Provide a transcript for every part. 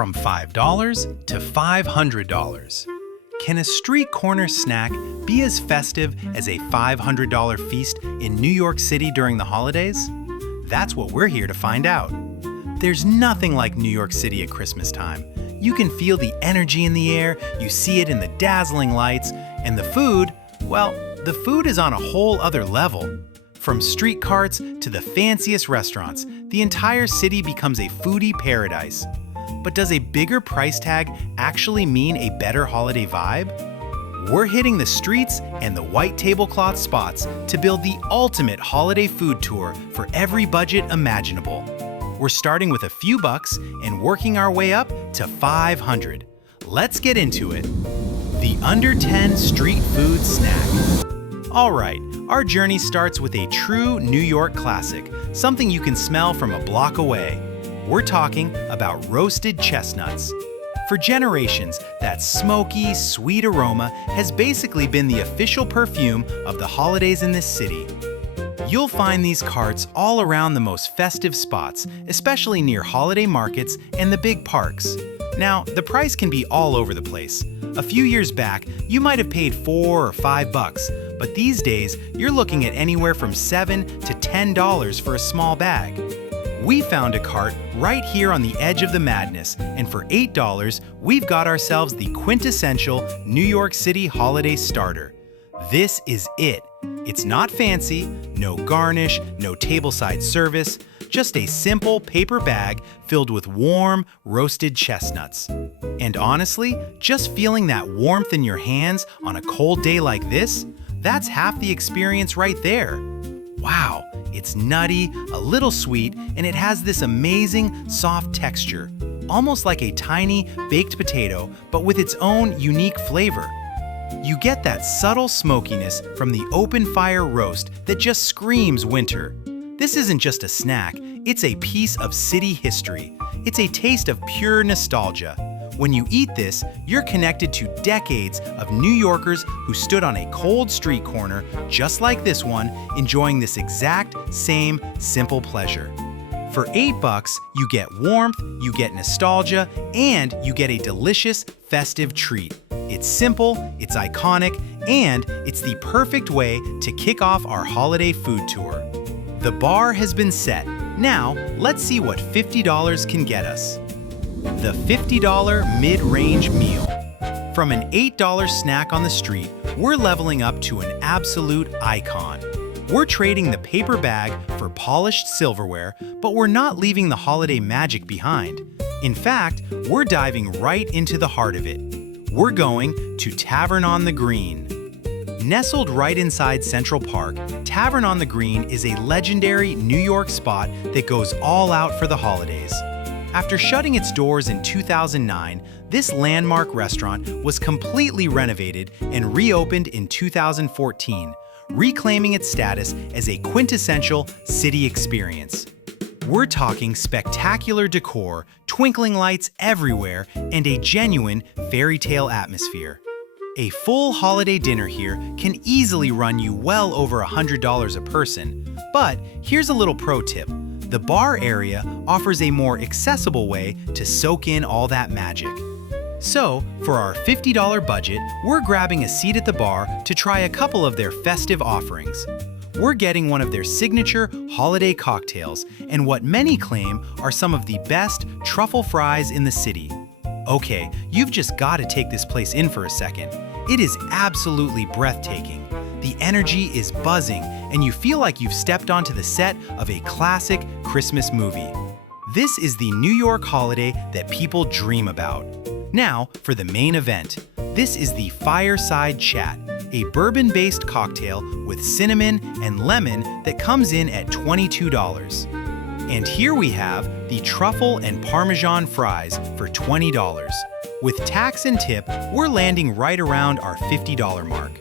from $5 to $500. Can a street corner snack be as festive as a $500 feast in New York City during the holidays? That's what we're here to find out. There's nothing like New York City at Christmas time. You can feel the energy in the air, you see it in the dazzling lights, and the food, well, the food is on a whole other level. From street carts to the fanciest restaurants, the entire city becomes a foodie paradise. But does a bigger price tag actually mean a better holiday vibe? We're hitting the streets and the white tablecloth spots to build the ultimate holiday food tour for every budget imaginable. We're starting with a few bucks and working our way up to $500. Let's get into it. The Under 10 Street Food Snack. All right, our journey starts with a true New York classic, something you can smell from a block away. We're talking about roasted chestnuts. For generations, that smoky, sweet aroma has basically been the official perfume of the holidays in this city. You'll find these carts all around the most festive spots, especially near holiday markets and the big parks. Now, the price can be all over the place. A few years back, you might have paid $4 or $5, but these days, you're looking at anywhere from $7 to $10 for a small bag. We found a cart right here on the edge of the madness, and for $8, we've got ourselves the quintessential New York City holiday starter. This is it. It's not fancy, no garnish, no tableside service, just a simple paper bag filled with warm, roasted chestnuts. And honestly, just feeling that warmth in your hands on a cold day like this, that's half the experience right there. Wow, it's nutty, a little sweet, and it has this amazing, soft texture, almost like a tiny baked potato, but with its own unique flavor. You get that subtle smokiness from the open fire roast that just screams winter. This isn't just a snack, it's a piece of city history. It's a taste of pure nostalgia. When you eat this, you're connected to decades of New Yorkers who stood on a cold street corner, just like this one, enjoying this exact same simple pleasure. For $8, you get warmth, you get nostalgia, and you get a delicious, festive treat. It's simple, it's iconic, and it's the perfect way to kick off our holiday food tour. The bar has been set. Now, let's see what $50 can get us. The $50 mid-range meal. From an $8 snack on the street, we're leveling up to an absolute icon. We're trading the paper bag for polished silverware, but we're not leaving the holiday magic behind. In fact, we're diving right into the heart of it. We're going to Tavern on the Green. Nestled right inside Central Park, Tavern on the Green is a legendary New York spot that goes all out for the holidays. After shutting its doors in 2009, this landmark restaurant was completely renovated and reopened in 2014, reclaiming its status as a quintessential city experience. We're talking spectacular decor, twinkling lights everywhere, and a genuine fairy tale atmosphere. A full holiday dinner here can easily run you well over $100 a person. But here's a little pro tip. The bar area offers a more accessible way to soak in all that magic. So, for our $50 budget, we're grabbing a seat at the bar to try a couple of their festive offerings. We're getting one of their signature holiday cocktails and what many claim are some of the best truffle fries in the city. Okay, you've just got to take this place in for a second. It is absolutely breathtaking. The energy is buzzing, and you feel like you've stepped onto the set of a classic Christmas movie. This is the New York holiday that people dream about. Now, for the main event. This is the Fireside Chat, a bourbon-based cocktail with cinnamon and lemon that comes in at $22. And here we have the truffle and Parmesan fries for $20. With tax and tip, we're landing right around our $50 mark.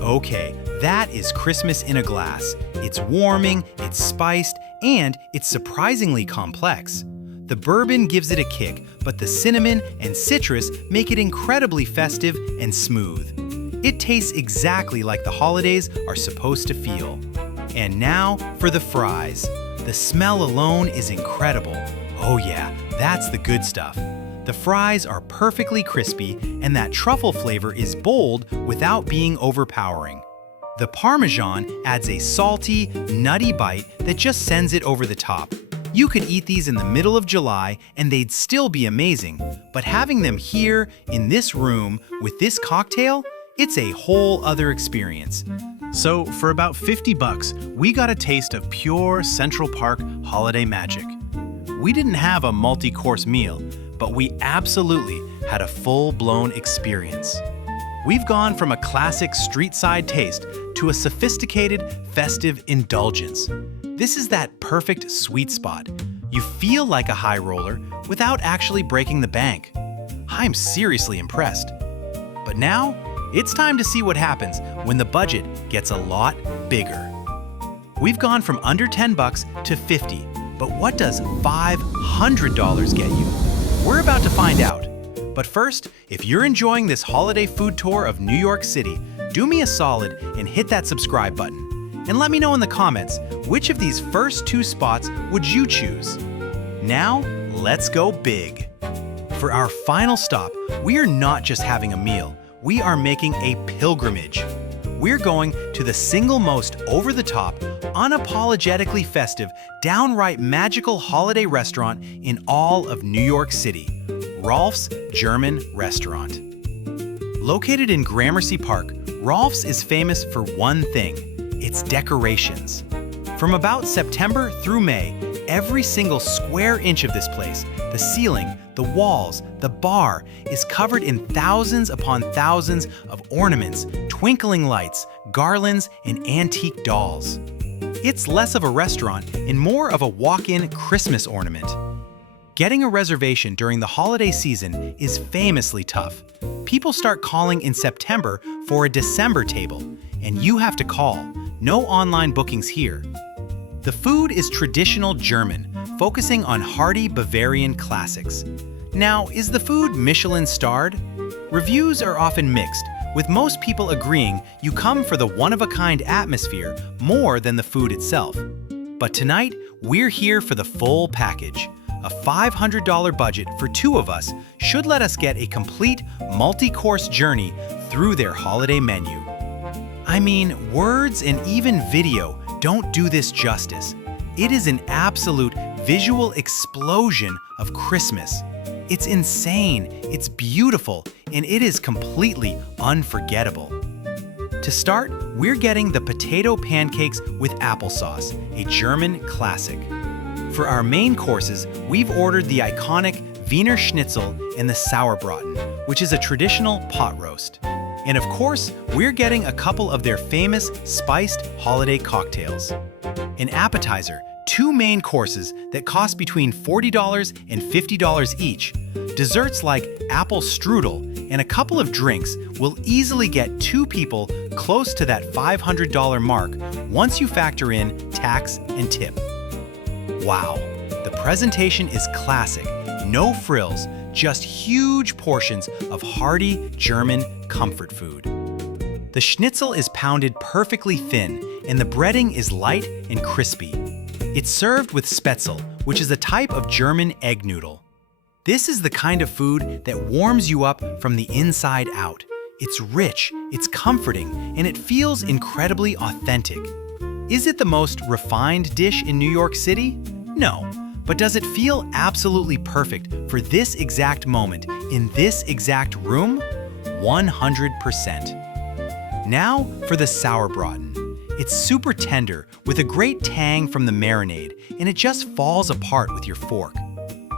Okay, that is Christmas in a glass. It's warming, it's spiced, and it's surprisingly complex. The bourbon gives it a kick, but the cinnamon and citrus make it incredibly festive and smooth. It tastes exactly like the holidays are supposed to feel. And now for the fries. The smell alone is incredible. Oh yeah, that's the good stuff. The fries are perfectly crispy, and that truffle flavor is bold without being overpowering. The Parmesan adds a salty, nutty bite that just sends it over the top. You could eat these in the middle of July and they'd still be amazing, but having them here in this room with this cocktail, it's a whole other experience. So for about $50, we got a taste of pure Central Park holiday magic. We didn't have a multi-course meal, but we absolutely had a full-blown experience. We've gone from a classic street-side taste to a sophisticated, festive indulgence. This is that perfect sweet spot. You feel like a high roller without actually breaking the bank. I'm seriously impressed. But now, it's time to see what happens when the budget gets a lot bigger. We've gone from under $10 to $50, but what does $500 get you? We're about to find out. But first, if you're enjoying this holiday food tour of New York City, do me a solid and hit that subscribe button. And let me know in the comments, which of these first two spots would you choose? Now, let's go big. For our final stop, we are not just having a meal, we are making a pilgrimage. We're going to the single most over-the-top, unapologetically festive, downright magical holiday restaurant in all of New York City, Rolf's German Restaurant. Located in Gramercy Park, Rolf's is famous for one thing: its decorations. From about September through May, every single square inch of this place, the ceiling, the walls, the bar, is covered in thousands upon thousands of ornaments, twinkling lights, garlands, and antique dolls. It's less of a restaurant and more of a walk-in Christmas ornament. Getting a reservation during the holiday season is famously tough. People start calling in September for a December table, and you have to call. No online bookings here. The food is traditional German, focusing on hearty Bavarian classics. Now, is the food Michelin-starred? Reviews are often mixed, with most people agreeing you come for the one-of-a-kind atmosphere more than the food itself. But tonight, we're here for the full package. A $500 budget for two of us should let us get a complete multi-course journey through their holiday menu. I mean, words and even video don't do this justice. It is an absolute visual explosion of Christmas. It's insane, it's beautiful, and it is completely unforgettable. To start, we're getting the potato pancakes with applesauce, a German classic. For our main courses, we've ordered the iconic Wiener Schnitzel and the Sauerbraten, which is a traditional pot roast. And of course, we're getting a couple of their famous spiced holiday cocktails. An appetizer, two main courses that cost between $40 and $50 each, desserts like apple strudel, and a couple of drinks will easily get two people close to that $500 mark once you factor in tax and tip. Wow, the presentation is classic, no frills, just huge portions of hearty German comfort food. The schnitzel is pounded perfectly thin, and the breading is light and crispy. It's served with spätzle, which is a type of German egg noodle. This is the kind of food that warms you up from the inside out. It's rich, it's comforting, and it feels incredibly authentic. Is it the most refined dish in New York City? No, but does it feel absolutely perfect for this exact moment in this exact room? 100%. Now for the Sauerbraten. It's super tender with a great tang from the marinade, and it just falls apart with your fork.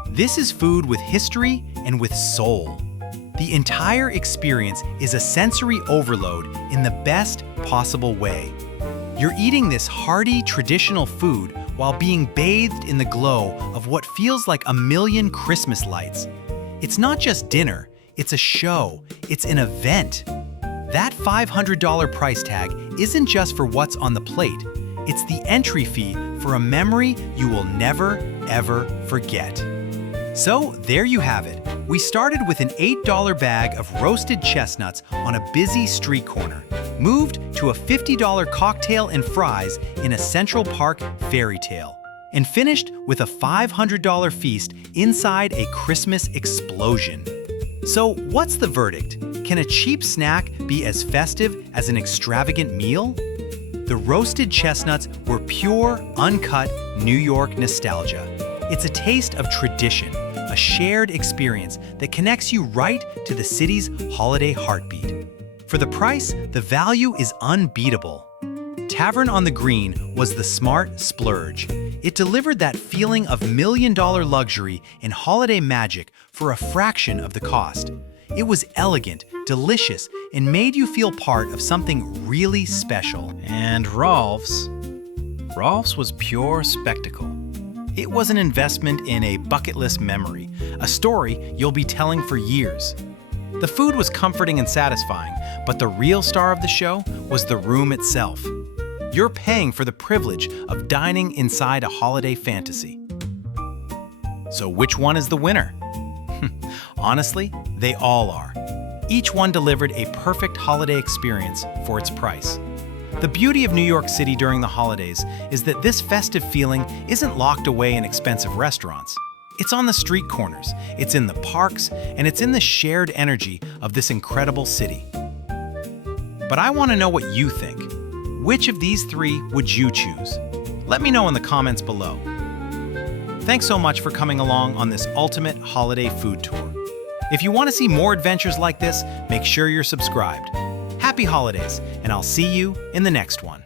This is food with history and with soul. The entire experience is a sensory overload in the best possible way. You're eating this hearty, traditional food while being bathed in the glow of what feels like a million Christmas lights. It's not just dinner, it's a show, it's an event. That $500 price tag isn't just for what's on the plate, it's the entry fee for a memory you will never, ever forget. So there you have it. We started with an $8 bag of roasted chestnuts on a busy street corner, moved to a $50 cocktail and fries in a Central Park fairy tale, and finished with a $500 feast inside a Christmas explosion. So what's the verdict? Can a cheap snack be as festive as an extravagant meal? The roasted chestnuts were pure, uncut New York nostalgia. It's a taste of tradition, a shared experience that connects you right to the city's holiday heartbeat. For the price, the value is unbeatable. Tavern on the Green was the smart splurge. It delivered that feeling of million-dollar luxury and holiday magic for a fraction of the cost. It was elegant, delicious, and made you feel part of something really special. And Rolf's was pure spectacle. It was an investment in a bucket list memory, a story you'll be telling for years. The food was comforting and satisfying, but the real star of the show was the room itself. You're paying for the privilege of dining inside a holiday fantasy. So which one is the winner? Honestly, they all are. Each one delivered a perfect holiday experience for its price. The beauty of New York City during the holidays is that this festive feeling isn't locked away in expensive restaurants. It's on the street corners, it's in the parks, and it's in the shared energy of this incredible city. But I want to know what you think. Which of these three would you choose? Let me know in the comments below. Thanks so much for coming along on this ultimate holiday food tour. If you want to see more adventures like this, make sure you're subscribed. Happy holidays, and I'll see you in the next one.